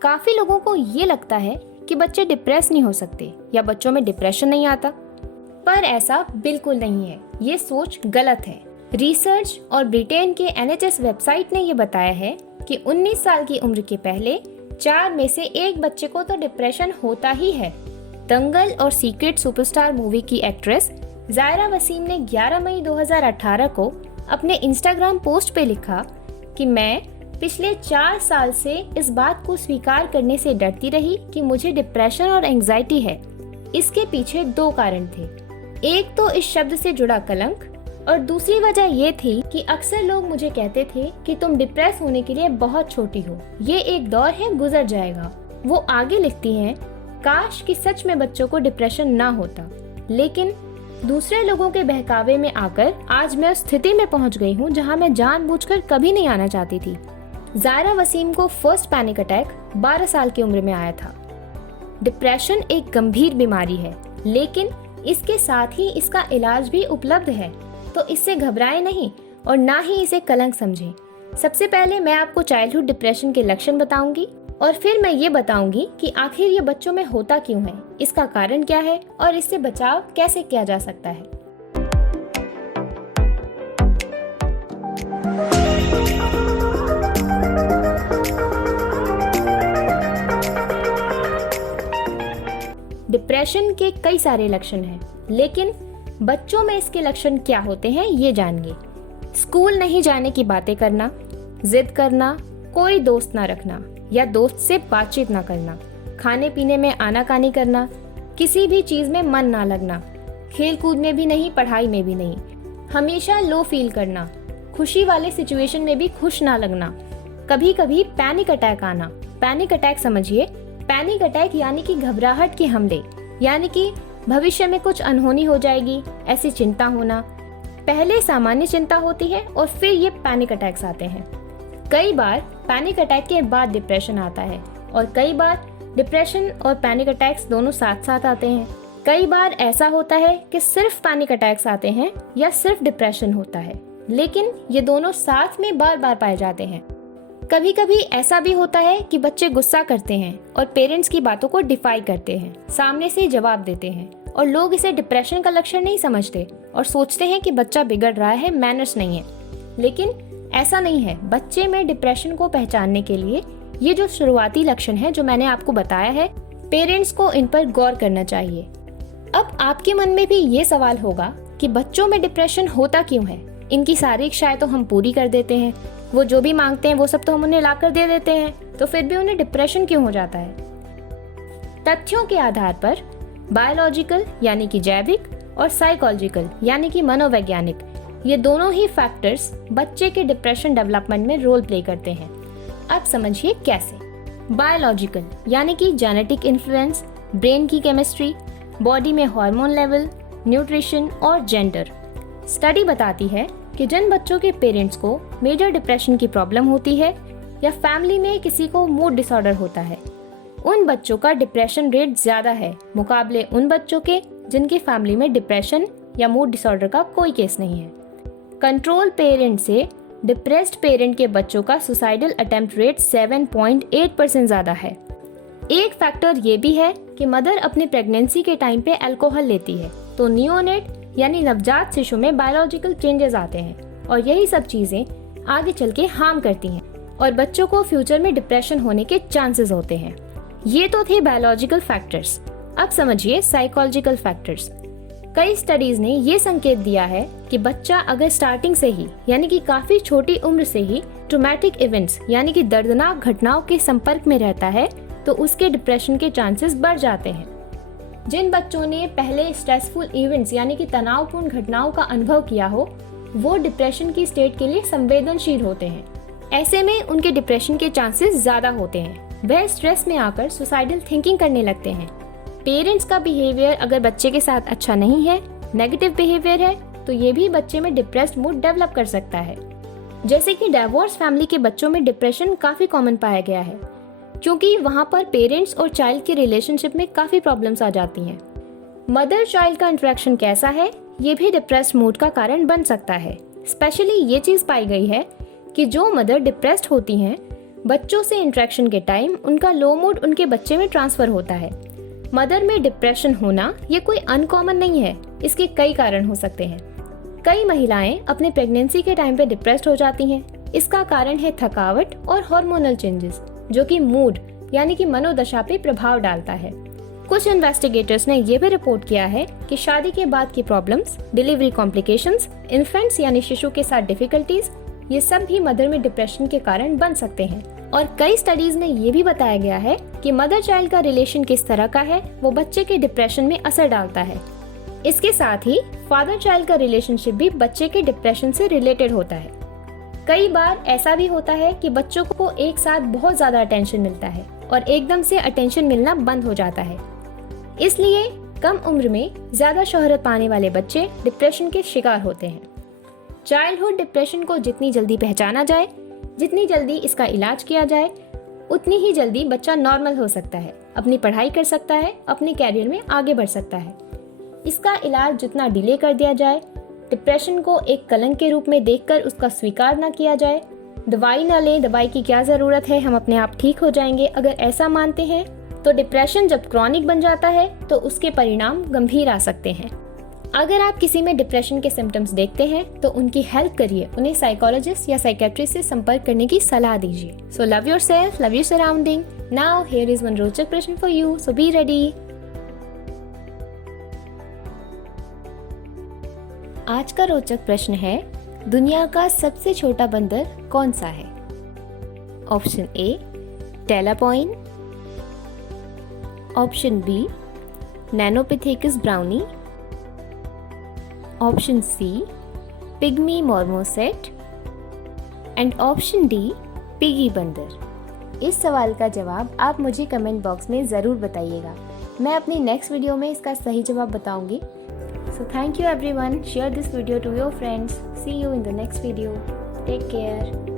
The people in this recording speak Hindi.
काफी लोगों को ये लगता है कि बच्चे डिप्रेस नहीं हो सकते या बच्चों में डिप्रेशन नहीं आता, पर ऐसा बिल्कुल नहीं है। ये सोच गलत है। रिसर्च और ब्रिटेन के NHS वेबसाइट ने ये बताया है कि 19 साल की उम्र के पहले 4 में से 1 बच्चे को तो डिप्रेशन होता ही है। दंगल और सीक्रेट सुपरस्टार मूवी की एक्ट्रेस ज़ायरा वसीम ने 11 मई 2018 को अपने इंस्टाग्राम पोस्ट पे लिखा कि मैं पिछले 4 साल से इस बात को स्वीकार करने से डरती रही कि मुझे डिप्रेशन और एंजाइटी है। इसके पीछे 2 कारण थे। एक तो इस शब्द से जुड़ा कलंक और दूसरी वजह ये थी कि अक्सर लोग मुझे कहते थे कि तुम डिप्रेस होने के लिए बहुत छोटी हो, ये एक दौर है, गुजर जाएगा। वो आगे लिखती हैं, काश कि सच में बच्चों को डिप्रेशन ना होता, लेकिन दूसरे लोगों के बहकावे में आकर आज मैं उस स्थिति में पहुंच गई हूं जहां मैं जानबूझकर कभी नहीं आना चाहती थी। ज़ायरा वसीम को फर्स्ट पैनिक अटैक 12 साल की उम्र में आया था। डिप्रेशन एक गंभीर बीमारी है, लेकिन इसके साथ ही इसका इलाज भी उपलब्ध है, तो इससे घबराएं नहीं और ना ही इसे कलंक समझें। सबसे पहले मैं आपको चाइल्डहुड डिप्रेशन के लक्षण बताऊंगी और फिर मैं ये बताऊंगी कि आखिर ये बच्चों में होता क्यों है, इसका कारण क्या है और इससे बचाव कैसे किया जा सकता है। डिप्रेशन के कई सारे लक्षण हैं, लेकिन बच्चों में इसके लक्षण क्या होते हैं ये जानिए। स्कूल नहीं जाने की बातें करना, जिद करना, कोई दोस्त ना रखना या दोस्त से बातचीत ना करना, खाने पीने में आनाकानी करना, किसी भी चीज में मन ना लगना, खेल कूद में भी नहीं, पढ़ाई में भी नहीं, हमेशा लो फील करना, खुशी वाले सिचुएशन में भी खुश ना लगना, कभी कभी पैनिक अटैक आना। पैनिक अटैक समझिए, पैनिक अटैक यानी कि घबराहट के हमले, यानी कि भविष्य में कुछ अनहोनी हो जाएगी ऐसी चिंता होना। पहले सामान्य चिंता होती है और फिर ये पैनिक अटैक्स आते हैं। कई बार पैनिक अटैक के बाद डिप्रेशन आता है और कई बार डिप्रेशन और पैनिक अटैक्स दोनों साथ साथ आते हैं। कई बार ऐसा होता है कि सिर्फ पैनिक अटैक्स आते हैं या सिर्फ डिप्रेशन होता है, लेकिन ये दोनों साथ में बार बार पाए जाते हैं। कभी कभी ऐसा भी होता है कि बच्चे गुस्सा करते हैं और पेरेंट्स की बातों को डिफाई करते हैं, सामने से जवाब देते हैं और लोग इसे डिप्रेशन का लक्षण नहीं समझते और सोचते हैं कि बच्चा बिगड़ रहा है, मैनर्स नहीं है। लेकिन ऐसा नहीं है। बच्चे में डिप्रेशन को पहचानने के लिए ये जो शुरुआती लक्षण है जो मैंने आपको बताया है, पेरेंट्स को इन पर गौर करना चाहिए। अब आपके मन में भी ये सवाल होगा कि बच्चों में डिप्रेशन होता क्यों है? इनकी सारी इच्छाएं तो हम पूरी कर देते हैं, वो जो भी मांगते हैं वो सब तो हम उन्हें लाकर दे देते हैं, तो फिर भी उन्हें डिप्रेशन क्यों हो जाता है? तथ्यों के आधार पर बायोलॉजिकल यानी कि जैविक और साइकोलॉजिकल यानी कि मनोवैज्ञानिक, ये दोनों ही फैक्टर्स बच्चे के डिप्रेशन डेवलपमेंट में रोल प्ले करते हैं। अब समझिए कैसे। बायोलॉजिकल यानी कि जेनेटिक इन्फ्लुएंस, ब्रेन की केमिस्ट्री, बॉडी में हार्मोन लेवल, न्यूट्रिशन और जेंडर। स्टडी बताती है कि जिन बच्चों के पेरेंट्स को मेजर डिप्रेशन की प्रॉब्लम होती है या फैमिली में किसी को मूड डिसऑर्डर होता है, उन बच्चों का डिप्रेशन रेट ज्यादा है मुकाबले उन बच्चों के जिनकी फैमिली में डिप्रेशन या मूड डिसऑर्डर का कोई केस नहीं है। कंट्रोल पेरेंट से डिप्रेस्ड पेरेंट के बच्चों का सुसाइडल अटेम्प्ट रेट 7.8% ज्यादा है। एक फैक्टर ये भी है कि मदर अपनी प्रेगनेंसी के टाइम पे अल्कोहल लेती है, तो नियोनेट यानी नवजात शिशु में बायोलॉजिकल चेंजेस आते हैं और यही सब चीजें आगे चल के हार्म करती हैं और बच्चों को फ्यूचर में डिप्रेशन होने के चांसेस होते हैं। ये तो थे बायोलॉजिकल फैक्टर्स। अब समझिए साइकोलॉजिकल फैक्टर्स। कई स्टडीज ने ये संकेत दिया है कि बच्चा अगर स्टार्टिंग से ही यानी कि काफी छोटी उम्र से ही ट्रॉमेटिक इवेंट्स यानी कि दर्दनाक घटनाओं के संपर्क में रहता है तो उसके डिप्रेशन के चांसेस बढ़ जाते हैं। जिन बच्चों ने पहले स्ट्रेसफुल इवेंट्स यानी कि तनावपूर्ण घटनाओं का अनुभव किया हो, वो डिप्रेशन की स्टेट के लिए संवेदनशील होते हैं। ऐसे में उनके डिप्रेशन के चांसेस ज्यादा होते हैं। वह स्ट्रेस में आकर सुसाइडल थिंकिंग करने लगते हैं। पेरेंट्स का बिहेवियर अगर बच्चे के साथ अच्छा नहीं है, नेगेटिव बिहेवियर है, तो ये भी बच्चे में डिप्रेस्ड मूड डेवलप कर सकता है। जैसे कि डाइवोर्स फैमिली के बच्चों में डिप्रेशन काफी कॉमन पाया गया है, क्योंकि वहाँ पर पेरेंट्स और चाइल्ड के रिलेशनशिप में काफी प्रॉब्लम्स आ जाती हैं। मदर चाइल्ड का इंटरेक्शन कैसा है, ये भी डिप्रेस्ड मूड का कारण बन सकता है। स्पेशली ये चीज पाई गई है कि जो मदर डिप्रेस्ड होती हैं, बच्चों से इंटरेक्शन के टाइम उनका लो मूड उनके बच्चे में ट्रांसफर होता है। मदर में डिप्रेशन होना ये कोई अनकॉमन नहीं है, इसके कई कारण हो सकते हैं। कई महिलाएं अपने प्रेगनेंसी के टाइम पे डिप्रेस्ड हो जाती हैं। इसका कारण है थकावट और हार्मोनल चेंजेस, जो कि मूड यानी कि मनोदशा पे प्रभाव डालता है। कुछ इन्वेस्टिगेटर्स ने यह भी रिपोर्ट किया है कि शादी के बाद की प्रॉब्लम्स, डिलीवरी कॉम्प्लिकेशंस, इन्फेंट्स यानी शिशु के साथ डिफिकल्टीज, ये सब भी मदर में डिप्रेशन के कारण बन सकते हैं। और कई स्टडीज में ये भी बताया गया है कि मदर चाइल्ड का रिलेशन किस तरह का है वो बच्चे के डिप्रेशन में असर डालता है। इसके साथ ही फादर चाइल्ड का रिलेशनशिप भी बच्चे के डिप्रेशन से रिलेटेड होता है। कई बार ऐसा भी होता है कि बच्चों को एक साथ बहुत ज्यादा अटेंशन मिलता है और एकदम से अटेंशन मिलना बंद हो जाता है। इसलिए कम उम्र में ज्यादा शोहरत पाने वाले बच्चे डिप्रेशन के शिकार होते हैं। चाइल्डहुड डिप्रेशन को जितनी जल्दी पहचाना जाए, जितनी जल्दी इसका इलाज किया जाए, उतनी ही जल्दी बच्चा नॉर्मल हो सकता है, अपनी पढ़ाई कर सकता है, अपने कैरियर में आगे बढ़ सकता है। इसका इलाज जितना डिले कर दिया जाए, डिप्रेशन को एक कलंक के रूप में देखकर उसका स्वीकार न किया जाए, दवाई न लें, दवाई की क्या ज़रूरत है, हम अपने आप ठीक हो जाएंगे, अगर ऐसा मानते हैं तो डिप्रेशन जब क्रॉनिक बन जाता है तो उसके परिणाम गंभीर आ सकते हैं। अगर आप किसी में डिप्रेशन के सिम्टम्स देखते हैं तो उनकी हेल्प करिए, उन्हें साइकोलॉजिस्ट या साइकेट्रिस्ट से संपर्क करने की सलाह दीजिए। So love yourself, love your surrounding. Now here is one रोचक प्रश्न for you, so be ready. आज का रोचक प्रश्न है, दुनिया का सबसे छोटा बंदर कौन सा है? Option A talapoin, option B nanopithecus browni, option C pygmy marmoset and option D पिगी बंदर। इस सवाल का जवाब आप मुझे कमेंट बॉक्स में ज़रूर बताइएगा। मैं अपनी नेक्स्ट वीडियो में इसका सही जवाब बताऊंगी। So thank you everyone. Share this video to your friends. See you in the next video. Take care.